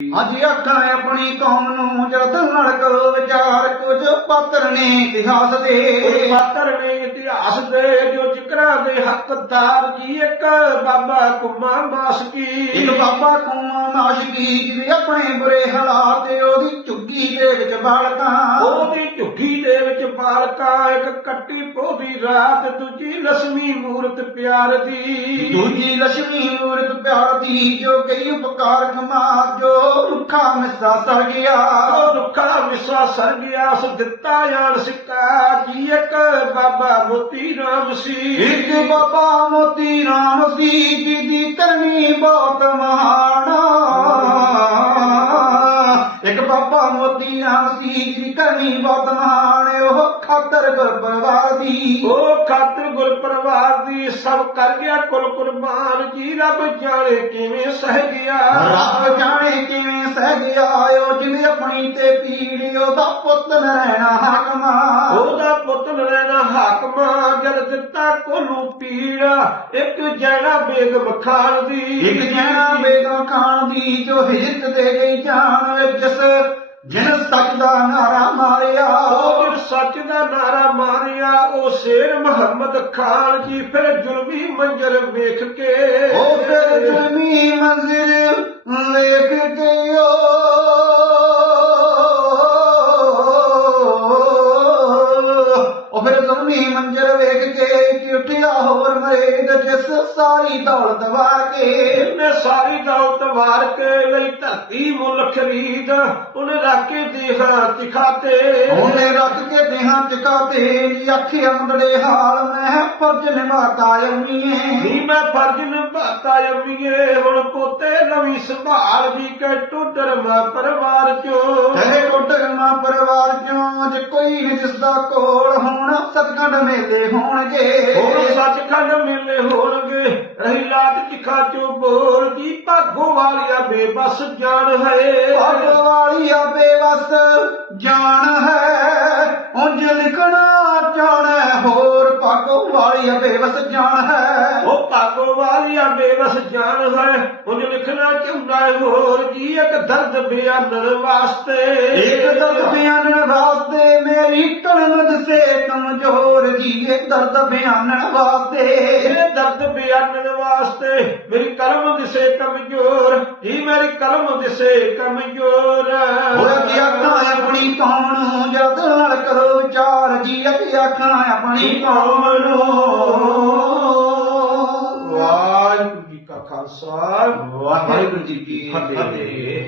ਅੱਜ ਅੱਖਾਂ ਆਪਣੀ ਕੌਮ ਨੂੰ ਜਦ ਨਾਲ ਕਰੋ ਵਿਚਾਰ ਕੁਝ ਪਾਤਰ ਨੇ ਇਤਿਹਾਸ ਦੇ। ਪਾਤਰ ਨੇ ਇਤਿਹਾਸ ਦੇ ਜੋ ਜ਼ਿਕਰਾਂ ਦੇ ਹੱਕਦਾਰ ਜੀ ਇੱਕ ਬਾਬਾ ਕੁਮਾ ਮਾਸ ਕੀ ਇੱਕ ਬਾਬਾ ਕੌਮਾਂ ਨਾਸ਼ਕੀ ਜਿਹਦੇ ਆਪਣੇ ਬੁਰੇ ਹਾਲਾਤ ਤੇ ਉਹਦੀ ਝੁੱਗੀ ਦੇ ਵਿੱਚ ਬਾਲਕਾਂ। ਝੁੱਠੀ ਦੇ ਵਿੱਚ ਬਾਲਕਾ ਇੱਕ ਕੱਟੀ ਪੋਦੀ ਰਾਤ ਦੂਜੀ ਲక్ష్ਮੀ ਮੂਰਤ ਪਿਆਰ ਦੀ। ਦੂਜੀ ਲక్ష్ਮੀ ਮੂਰਤ ਪਿਆਰ ਦੀ ਜੋ ਕਈ ਉਪਕਾਰ ਖਮਾ ਜੋ ਰੁੱਖਾ ਮਿਸਾ ਸਰ ਗਿਆ। ਉਹ ਰੁੱਖਾ ਮਿਸਾ ਸਰ ਗਿਆ ਸੋ ਦਿੱਤਾ ਯਾਰ ਸਿੱਕਾ ਜੀ ਇੱਕ ਬਾਬਾ ਮੋਤੀ ਰਾਮ ਸੀ। ਇੱਕ ਬਾਬਾ ਮੋਤੀ ਰਾਮ ਸੀ ਜੀ ਦੀ ਕਰਨੀ ਬਹੁਤ ਮਹਾਨ ਇੱਕ ਬਾਬਾ ਮੋਤੀ ਰਾਮ ਸੀ ਕਰਨੀ ਮਹਾਨ ਉਹ ਖਾਤਰ ਗੁਰ ਪਰਵਾਰ ਦੀ ਉਹ ਖਾਤਰ ਗੁਰ ਪਰਵਾਰ ਦੀ ਸਭ ਕਰ ਗਿਆ ਕੁਲ ਕੁਰਬਾਨ ਜੀ ਰੱਬ ਜਾਣੇ ਕਿਵੇਂ ਸਹਿ ਗਿਆ? ਰੱਬ ਜਾਣੇ ਕਿਵੇਂ ਸਹਿ ਗਿਆ ਉਹ ਜਿਹਨੇ ਆਪਣੀ ਤੇ ਪੀੜੀ ਉਹਦਾ ਪੁੱਤ ਨਰੈਣਾ ਹਾਕਮਾ। ਉਹਦਾ ਪੁੱਤ ਲੈਣਾ ਹਾਕਮਾ ਜਦ ਦਿੱਤਾ ਕੋਲੂ ਪੀੜਾ ਇੱਕ ਜੈਣਾ ਬੇਗਮ ਖਾਨ ਦੀ। ਇੱਕ ਜੈਨਾ ਬੇਗਮ ਦੀ ਜੋ ਹਿੱਤ ਦੇ ਗਈ ਜਾਨ ਜਿਸ ਜਿਨ ਸੱਚ ਦਾ ਨਾਰਾ ਮਾਰਿਆ। ਉਹ ਜਦ ਸੱਚ ਦਾ ਨਾਰਾ ਮਾਰਿਆ ਉਹ ਸ਼ੇਰ ਮੁਹੰਮਦ ਖਾਨ ਜੀ ਫਿਰ ਜ਼ੁਲਮੀ ਮੰਜ਼ਰ ਵੇਖ ਕੇ। ਉਹ ਫਿਰ ਜ਼ੁਲਮੀ ਮੰਜ਼ਿਲ ਵੇਖ ਕੇ ਉਹ ਫਿਰ ਜ਼ੁਲਮੀ ਮੰਜ਼ਿਲ ਵੇਖ ਕੇ ਕਿ ਉੱਠਿਆ ਹੋਰ ਮਰੇ ਤੇ ਜਿਸ ਸਾਰੀ ਦੌਲਤ ਵਾਰ ਕੇ ਇਹਨੇ ਸਾਰੀ ਦੌਲਤ ਵਾਰ ਕੇ ਲਈ ਧਰਤੀ ਮੁੱਲ ਖਰੀਦ ਉਹਨੇ ਰੱਖ ਕੇ ਦੇਹਾਂ ਤਿਖਾਤੇ। ਉਹਨੇ ਰੱਖ ਕੇ ਦੇਹਾਂ ਟਿਕਾ ਤੇ ਆਖਿਆ ਮੁੰਡੜੇ ਹਾਲ ਮੈਂ ਫਰਜ਼ ਨਿਭਾਤਾ ਅੰਮੀਏ ਨੀ ਮੈਂ ਫਰਜ਼ ਨਿਭਾਤਾ ਅੰਮੀਏ ਹੁਣ ਪੋਤੇ ਨਵੀਂ ਸੰਭਾਲ ਵੀ ਕੇ ਟੁੱਟਰ ਮਾ ਪਰਿਵਾਰ ਚੋਂ। ਤੇਰੇ ਟੁੱਟਣਾ ਪਰਿਵਾਰ ਚੋਂ ਜੇ ਕੋਈ ਨਹੀਂ ਦਿਸਦਾ ਸਤਗੰਡ ਮੇਲੇ ਹੋਣਗੇ। ਹੁਣ ਸੱਚਖੰਡ ਮੇਲੇ ਹੋਣਗੇ। ਰਹੀ ਲਾਟ ਚਿਖਾ ਚੋਂ ਬੋਲ ਜੀ ਭਾਗੋ ਵਾਲਿਆ ਬੇਬਸ ਜਾਣ ਹੈ। ਪੱਗ ਵਾਲੀਆ ਬੇਵਸ ਜਾਣ ਹੈ। ਉਂਝ ਲਿਖਣਾ ਚਾਹਣਾ ਹੋਰ ਪੱਗ ਵਾਲੀਆ ਬੇਵਸ ਜਾਣ ਹੈ। ਉਹ ਭਾਗੋ ਵਾਲਿਆ ਬੇਬਸ ਜਾਣ ਹੈ। ਉਹ ਲਿਖਣਾ ਚਾਹੁੰਦਾ ਹੈ। ਹੋਰ ਜੀ ਇੱਕ ਦਰਦ ਬਿਆਨਣ ਵਾਸਤੇ। ਦਰਦ ਬਿਆਨਣ ਵਾਸਤੇ। ਇਹ ਦਰਦ ਬਿਆਨਣ ਵਾਸਤੇ ਮੇਰੀ ਕਲਮ ਦਿਸੇ ਕਮਜ਼ੋਰ। ਜੀ ਮੇਰੀ ਕਲਮ ਦਿਸੇ ਕਮਜ਼ੋਰ। ਹੋਰ ਕੀ ਆਖਾਂ ਆਪਣੀ ਕੌਮ ਨੂੰ ਜਦ ਨਾਲ ਕਰੋ ਵਿਚਾਰ ਜੀ ਕੀ ਆਖਾਂ ਆਪਣੀ ਕੌਮ ਨੂੰ। ਵਾਹਿਗੁਰੂ ਜੀ ਕਾ ਖਾਲਸਾ। ਵਾਹਿਗੁਰੂ ਜੀ ਕੀ ਫਤਿਹ।